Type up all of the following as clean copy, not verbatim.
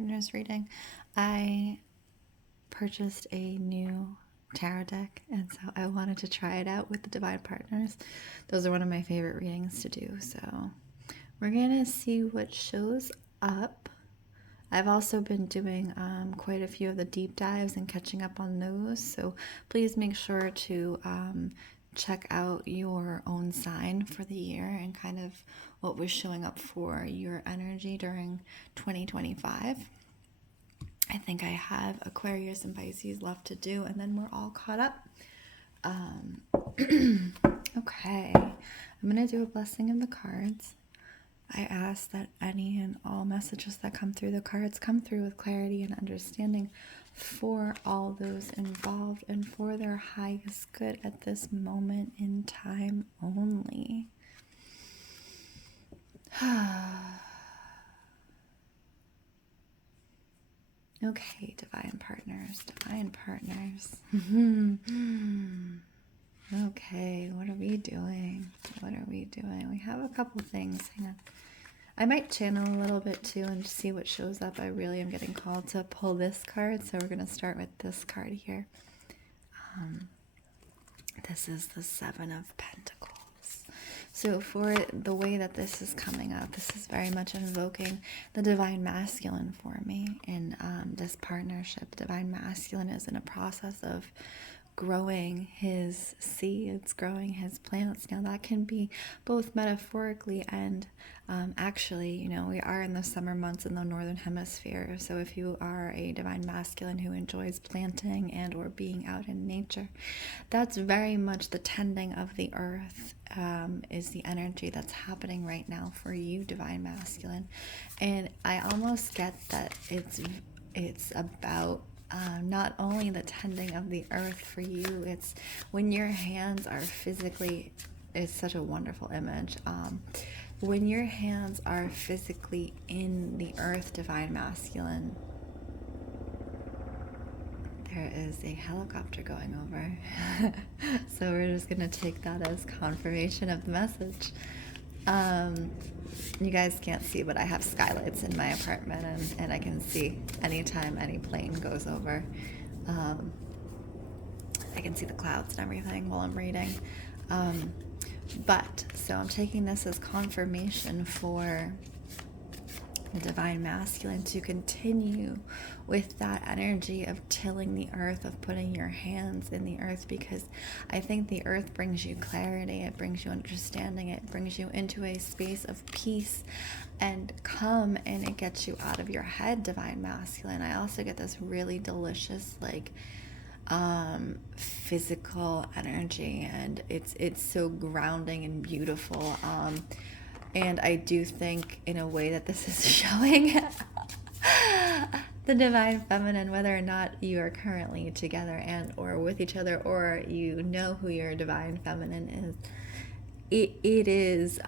Partners reading. I purchased a new tarot deck, and so I wanted to try it out with the Divine Partners. Those are one of my favorite readings to do, so we're gonna see what shows up. I've also been doing quite a few of the deep dives and catching up on those, so please make sure to check out your own sign for the year and kind of what was showing up for your energy during 2025. I think I have Aquarius and Pisces left to do, and then we're all caught up. Okay, I'm going to do a blessing of the cards. I ask that any and all messages that come through the cards come through with clarity and understanding for all those involved and for their highest good at this moment in time only. Okay, divine partners. Okay, what are we doing? We have a couple things. Hang on. I might channel a little bit too and see what shows up. I really am getting called to pull this card, so we're going to start with this card here. This is the Seven of Pentacles. So for the way that this is coming up, this is very much invoking the Divine Masculine for me in this partnership. The Divine Masculine is in a process of growing his seeds, growing his plants. Now that can be both metaphorically and actually, you know, we are in the summer months in the Northern Hemisphere. So if you are a Divine Masculine who enjoys planting and or being out in nature, that's very much the tending of the earth is the energy that's happening right now for you, Divine Masculine. And I almost get that it's about not only the tending of the earth for you, it's when your hands are physically, it's such a wonderful image. When your hands are physically in the earth, Divine Masculine, there is a helicopter going over. So we're just going to take that as confirmation of the message. You guys can't see, but I have skylights in my apartment, and I can see anytime any plane goes over. I can see the clouds and everything while I'm reading. So I'm taking this as confirmation for the Divine Masculine to continue with that energy of tilling the earth, of putting your hands in the earth, because I think the earth brings you clarity, it brings you understanding, it brings you into a space of peace and calm, and it gets you out of your head, Divine Masculine. I also get this really delicious physical energy, and it's so grounding and beautiful. And I do think, in a way, that this is showing the Divine Feminine, whether or not you are currently together and or with each other, or you know who your Divine Feminine is. It is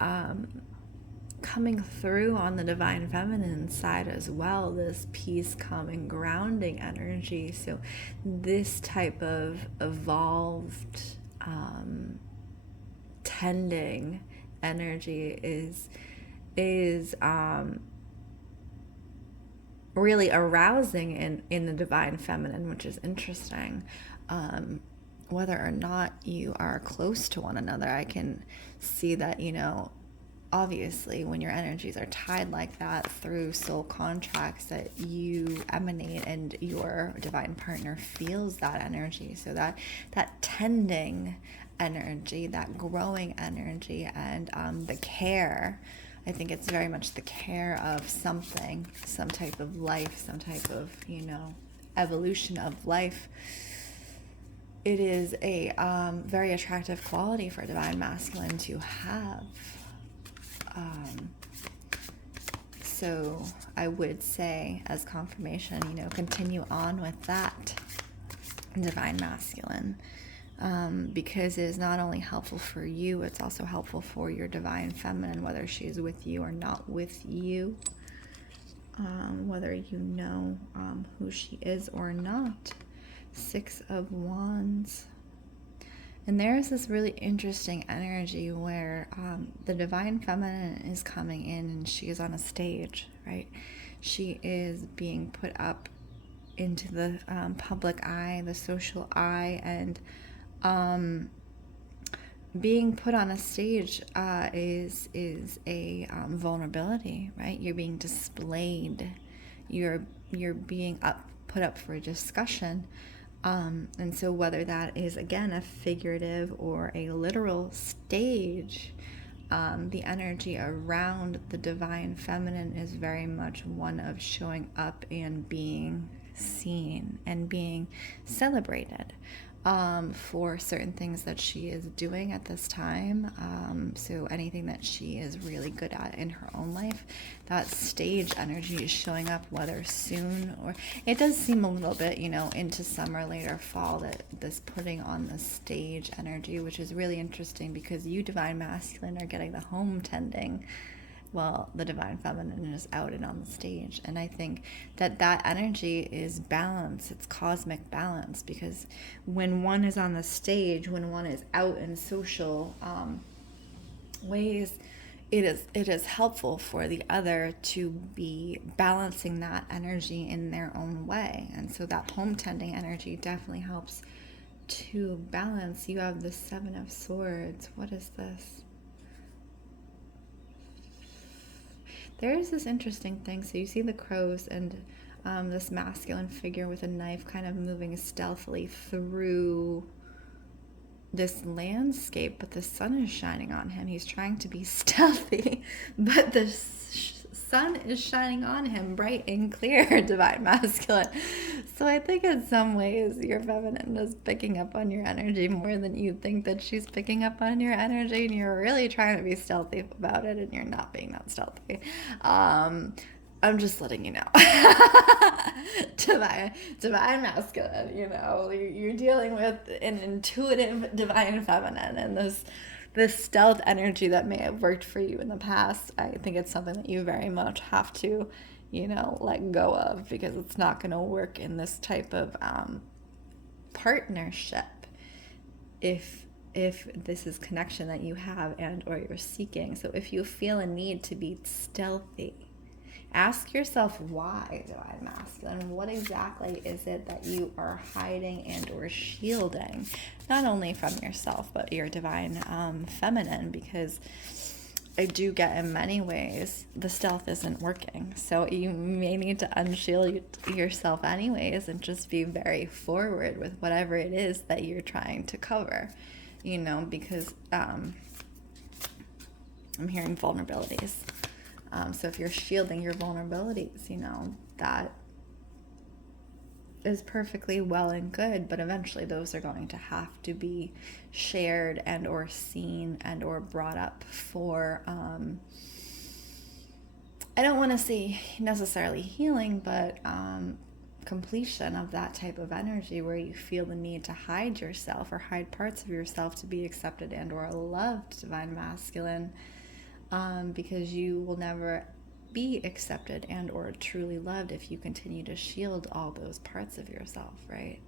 coming through on the Divine Feminine side as well, this peace, calm, and grounding energy. So this type of evolved tending energy is really arousing in the Divine Feminine, which is interesting. Whether or not you are close to one another, I can see that, you know, obviously when your energies are tied like that through soul contracts, that you emanate and your divine partner feels that energy. So that tending energy, that growing energy, and the care, I think it's very much the care of something, some type of life, some type of, you know, evolution of life. It is a very attractive quality for Divine Masculine to have. So I would say, as confirmation, you know, continue on with that, Divine Masculine, because it is not only helpful for you, it's also helpful for your Divine Feminine, whether she is with you or not with you, whether you know who she is or not. Six of Wands. And there's this really interesting energy where the Divine Feminine is coming in, and she is on a stage, right? She is being put up into the public eye, the social eye, and being put on a stage is a vulnerability, right? You're being displayed. You're being put up for discussion. And so whether that is, again, a figurative or a literal stage, the energy around the divine feminine is very much one of showing up and being seen and being celebrated for certain things that she is doing at this time. So anything that she is really good at in her own life, that stage energy is showing up, whether soon or it does seem a little bit, into summer, later fall, that this putting on the stage energy, which is really interesting because you divine masculine are getting the home tending. Well, the divine feminine is out and on the stage. And I think that energy is balance. It's cosmic balance, because when one is on the stage, when one is out in social ways, it is helpful for the other to be balancing that energy in their own way. And so that home tending energy definitely helps to balance. You have the Seven of Swords. What is this? There is this interesting thing. So you see the crows and this masculine figure with a knife kind of moving stealthily through this landscape, but the sun is shining on him. He's trying to be stealthy, but the sun is shining on him bright and clear, divine masculine. So I think in some ways your feminine is picking up on your energy more than you think that she's picking up on your energy, and you're really trying to be stealthy about it, and you're not being that stealthy. I'm just letting you know. divine masculine, you're dealing with an intuitive divine feminine, and this stealth energy that may have worked for you in the past. I think it's something that you very much have to, let go of, because it's not going to work in this type of partnership if this is connection that you have and or you're seeking. So if you feel a need to be stealthy, ask yourself why, divine masculine. What exactly is it that you are hiding and or shielding, not only from yourself but your divine feminine? Because I do get, in many ways, the stealth isn't working. So you may need to unshield yourself anyways and just be very forward with whatever it is that you're trying to cover, because I'm hearing vulnerabilities. So if you're shielding your vulnerabilities, that is perfectly well and good, but eventually those are going to have to be shared and or seen and or brought up for, I don't want to say necessarily healing, but completion of that type of energy where you feel the need to hide yourself or hide parts of yourself to be accepted and or loved, divine masculine. Because you will never be accepted and or truly loved if you continue to shield all those parts of yourself, right?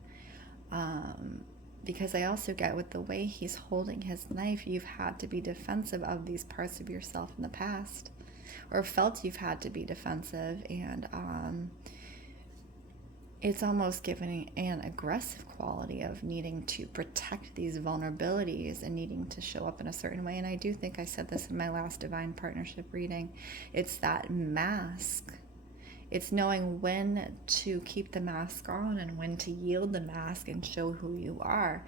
Because I also get, with the way he's holding his knife, you've had to be defensive of these parts of yourself in the past, or felt you've had to be defensive, and it's almost given an aggressive quality of needing to protect these vulnerabilities and needing to show up in a certain way. And I do think I said this in my last divine partnership reading. It's that mask. It's knowing when to keep the mask on and when to yield the mask and show who you are.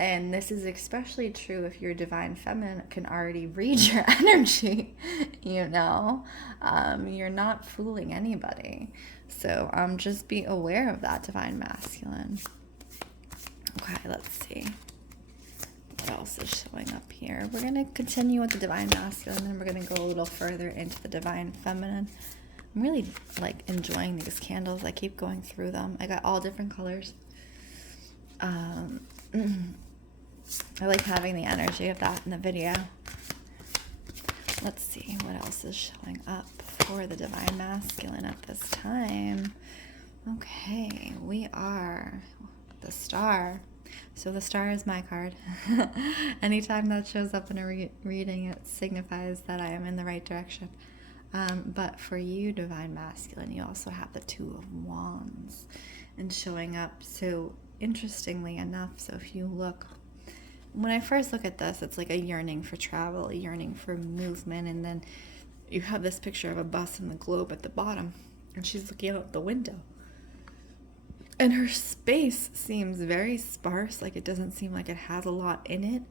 And this is especially true if your divine feminine can already read your energy, you're not fooling anybody. So just be aware of that, divine masculine. Okay, let's see. What else is showing up here? We're going to continue with the divine masculine, and then we're going to go a little further into the divine feminine. I'm really enjoying these candles. I keep going through them. I got all different colors. I like having the energy of that in the video. Let's see what else is showing up for the divine masculine at this time. Okay, we are the Star. So the Star is my card. Anytime that shows up in a reading, it signifies that I am in the right direction. But for you, Divine Masculine, you also have the Two of Wands and showing up. So interestingly enough, so if you look, when I first look at this, it's like a yearning for travel, a yearning for movement, and then you have this picture of a bus and the globe at the bottom, and she's looking out the window. And her space seems very sparse, like it doesn't seem like it has a lot in it.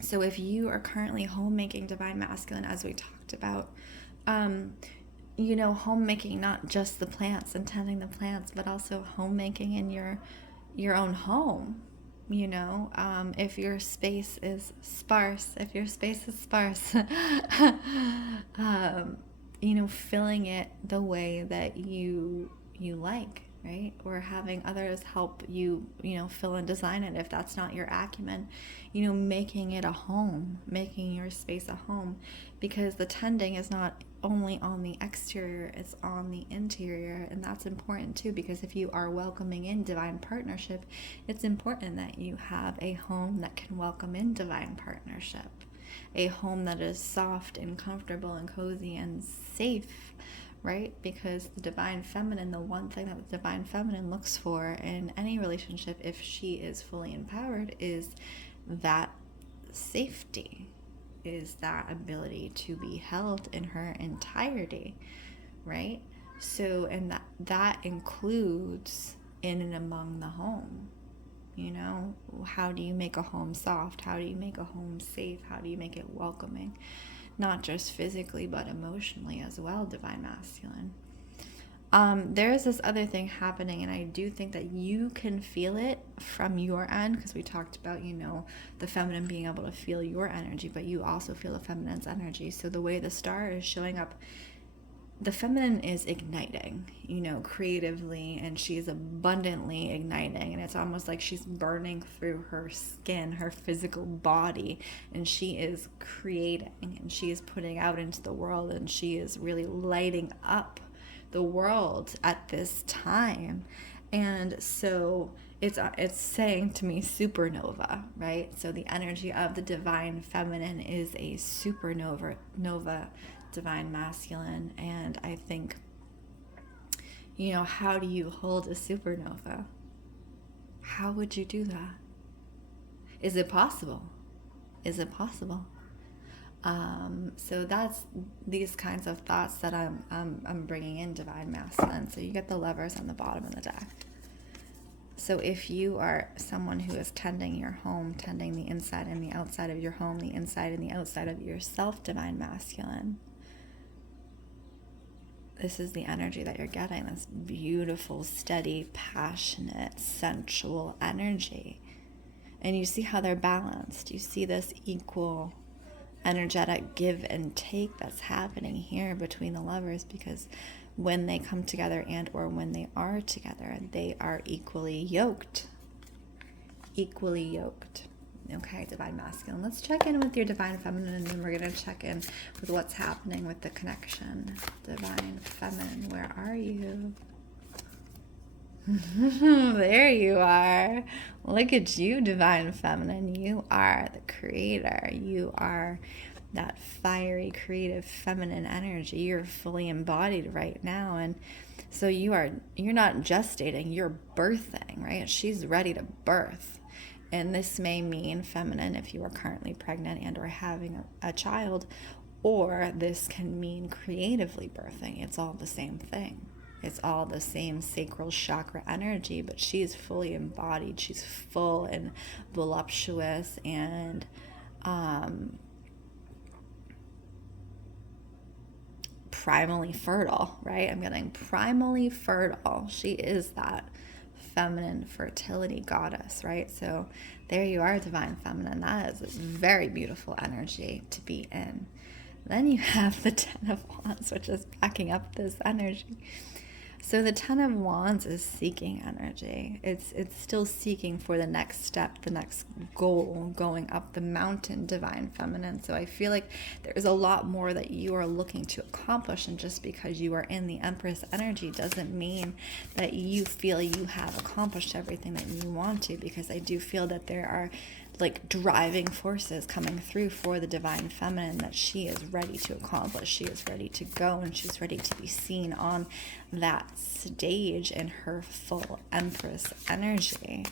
So if you are currently homemaking, Divine Masculine, as we talked about, homemaking, not just the plants and tending the plants, but also homemaking in your own home. If your space is sparse, filling it the way that you like, right? Or having others help you, fill and design it if that's not your acumen. Making it a home, making your space a home, because the tending is not only on the exterior, it's on the interior. And that's important too, because if you are welcoming in divine partnership, it's important that you have a home that can welcome in divine partnership, a home that is soft and comfortable and cozy and safe, right? Because the divine feminine, the one thing that the divine feminine looks for in any relationship, if she is fully empowered, is that safety, is that ability to be held in her entirety, right? So, and that includes in and among the home. How do you make a home soft? How do you make a home safe? How do you make it welcoming? Not just physically, but emotionally as well, Divine Masculine. There's this other thing happening, and I do think that you can feel it from your end, because we talked about, the feminine being able to feel your energy, but you also feel the feminine's energy. So the way the star is showing up, the feminine is igniting, creatively, and she's abundantly igniting, and it's almost like she's burning through her skin, her physical body, and she is creating, and she is putting out into the world, and she is really lighting up the world at this time. And so it's saying to me supernova, right? So the energy of the divine feminine is a supernova, Divine Masculine. And I think, how do you hold a supernova? How would you do that? Is it possible? So that's these kinds of thoughts that I'm bringing in, Divine Masculine. So you get the Lovers on the bottom of the deck. So if you are someone who is tending your home, tending the inside and the outside of your home, the inside and the outside of yourself, Divine Masculine, this is the energy that you're getting, this beautiful, steady, passionate, sensual energy. And you see how they're balanced. You see this equal energetic give and take that's happening here between the lovers, because when they come together and or when they are together, they are equally yoked. Okay, Divine Masculine. Let's check in with your Divine Feminine, and then we're going to check in with what's happening with the connection. Divine Feminine, where are you? There you are. Look at you, Divine Feminine. You are the creator. You are that fiery, creative, feminine energy. You're fully embodied right now. And so you're not gestating, you're birthing, right? She's ready to birth. And this may mean feminine if you are currently pregnant and or having a child, or this can mean creatively birthing. It's all the same thing. It's all the same sacral chakra energy, but she's fully embodied. She's full and voluptuous and primally fertile, right? I'm getting primally fertile. She is that feminine fertility goddess, right? So there you are, Divine Feminine. That is a very beautiful energy to be in. Then you have the Ten of Wands, which is backing up this energy. So the Ten of Wands is seeking energy. It's still seeking for the next step, the next goal, going up the mountain, Divine Feminine. So I feel like there's a lot more that you are looking to accomplish, and just because you are in the Empress energy doesn't mean that you feel you have accomplished everything that you want to, because I do feel that there are like driving forces coming through for the divine feminine that she is ready to accomplish. She is ready to go, and she's ready to be seen on that stage in her full Empress energy.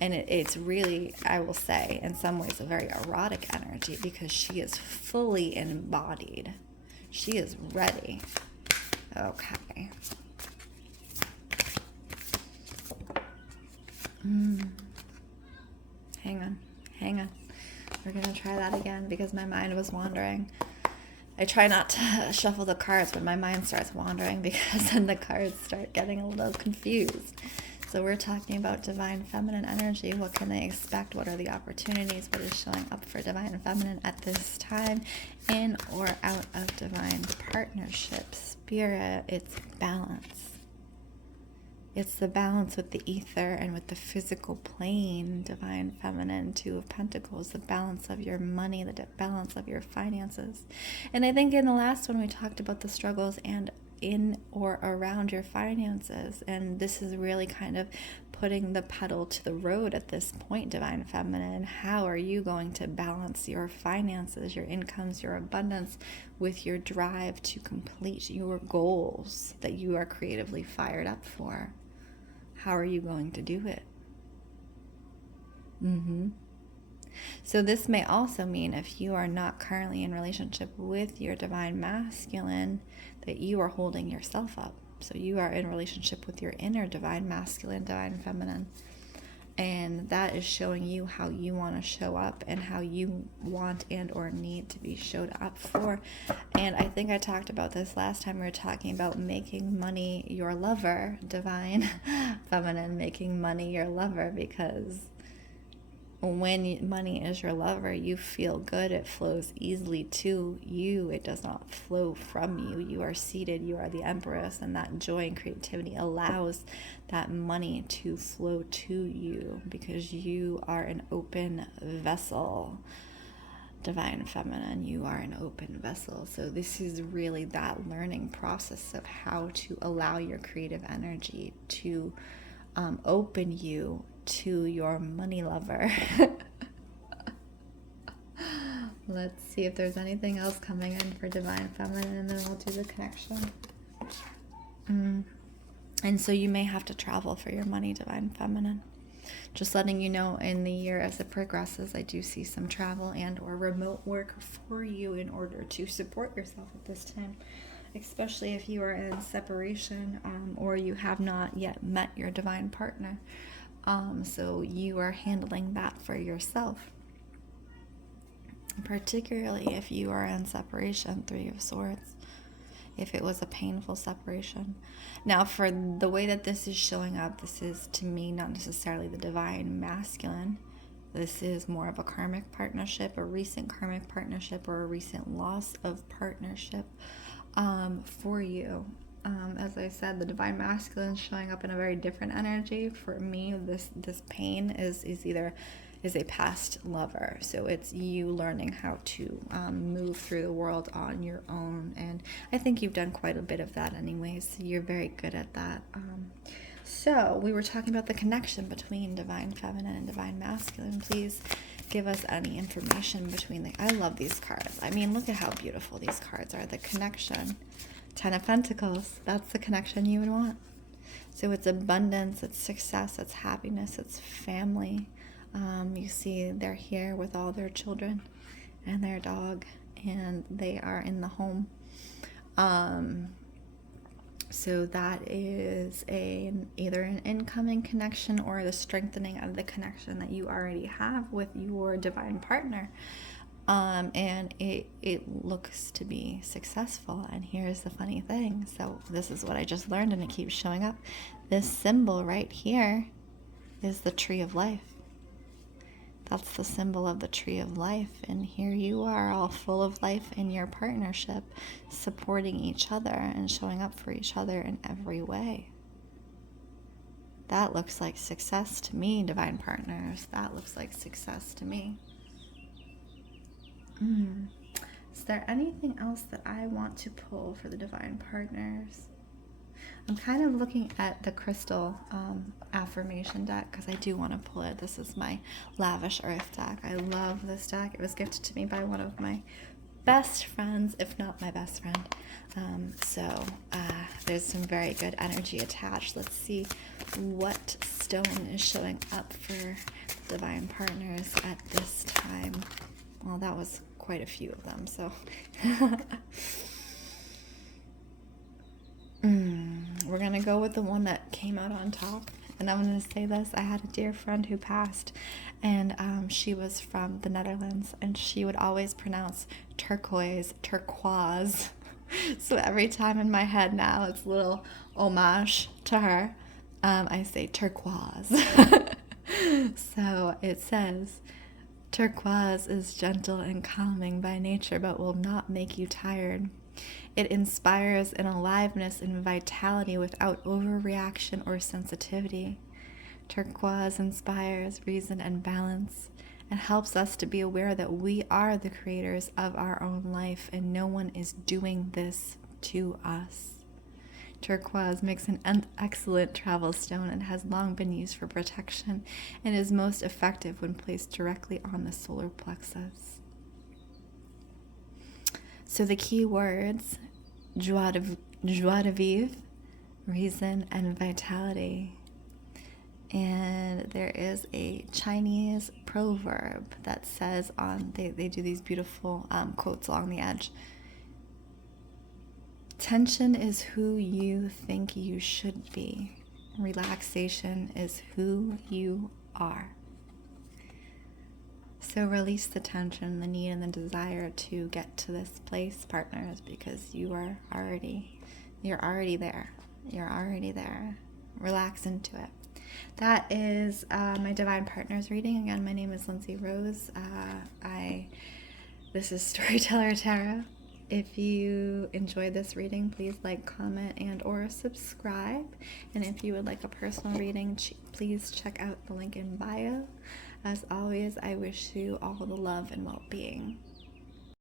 And it's really, I will say, in some ways, a very erotic energy, because she is fully embodied. She is ready. Okay. Hang on. We're going to try that again, because my mind was wandering. I try not to shuffle the cards when my mind starts wandering, because then the cards start getting a little confused. So we're talking about divine feminine energy. What can they expect? What are the opportunities? What is showing up for divine feminine at this time, in or out of divine partnership? Spirit, it's balance. It's the balance with the ether and with the physical plane, divine feminine, Two of Pentacles, the balance of your money, the balance of your finances. And I think in the last one we talked about the struggles and in or around your finances. And this is really kind of putting the pedal to the road at this point, divine feminine. How are you going to balance your finances, your incomes, your abundance with your drive to complete your goals that you are creatively fired up for? How are you going to do it? So this may also mean, if you are not currently in relationship with your divine masculine, that you are holding yourself up. So you are in relationship with your inner divine masculine, divine feminine. And that is showing you how you want to show up and how you want and or need to be showed up for. And I think I talked about this last time. We were talking about making money your lover, divine feminine, making money your lover, because when money is your lover, you feel good. It flows easily to you. It does not flow from you. You are seated. You are the Empress, and that joy and creativity allows that money to flow to you, because you are an open vessel. Divine feminine, you are an open vessel. So this is really that learning process of how to allow your creative energy to open you to your money lover. Let's see if there's anything else coming in for divine feminine, and then we'll do the connection. And so you may have to travel for your money, divine feminine. Just letting you know, in the year as it progresses, I do see some travel and or remote work for you in order to support yourself at this time, especially if you are in separation or you have not yet met your divine partner. So you are handling that for yourself, particularly if you are in separation, Three of Swords, if it was a painful separation. Now, for the way that this is showing up, this is, to me, not necessarily the divine masculine. This is more of a karmic partnership, a recent karmic partnership, or a recent loss of partnership for you. As I said, the divine masculine is showing up in a very different energy. For me, this pain is a past lover. So it's you learning how to move through the world on your own. And I think you've done quite a bit of that anyways. So you're very good at that. So we were talking about the connection between divine feminine and divine masculine. Please give us any information between I love these cards. I mean, look at how beautiful these cards are. The connection. 10 of Pentacles, that's the connection you would want. So it's abundance, it's success, it's happiness, it's family. You see they're here with all their children and their dog, and they are in the home. So that is either an incoming connection or the strengthening of the connection that you already have with your divine partner. And it looks to be successful. And here's the funny thing. So this is what I just learned, and it keeps showing up. This symbol right here is the tree of life. That's the symbol of the tree of life. And here you are, all full of life in your partnership, supporting each other and showing up for each other in every way. That looks like success to me, divine partners. That looks like success to me. Is there anything else that I want to pull for the divine partners? I'm kind of looking at the crystal affirmation deck because I do want to pull it. This is my Lavish Earth deck. I love this deck. It was gifted to me by one of my best friends, if not my best friend. So there's some very good energy attached. Let's see what stone is showing up for divine partners at this time. Well, that was quite a few of them, so we're gonna go with the one that came out on top. And I'm gonna say this: I had a dear friend who passed, and she was from the Netherlands, and she would always pronounce turquoise so every time in my head now, it's a little homage to her. I say turquoise. So it says, turquoise is gentle and calming by nature, but will not make you tired. It inspires an aliveness and vitality without overreaction or sensitivity. Turquoise inspires reason and balance and helps us to be aware that we are the creators of our own life and no one is doing this to us. Turquoise makes an excellent travel stone and has long been used for protection and is most effective when placed directly on the solar plexus. So the key words: joie de vivre, reason, and vitality. And there is a Chinese proverb that says they do these beautiful quotes along the edge. Tension is who you think you should be. Relaxation is who you are. So release the tension, the need, and the desire to get to this place, partners, because you're already there. You're already there. Relax into it. That is my Divine Partners reading. Again, my name is Lindsey Rose. This is Storyteller Tarot. If you enjoyed this reading, please like, comment, and or subscribe. And if you would like a personal reading, please check out the link in bio. As always, I wish you all the love and well-being.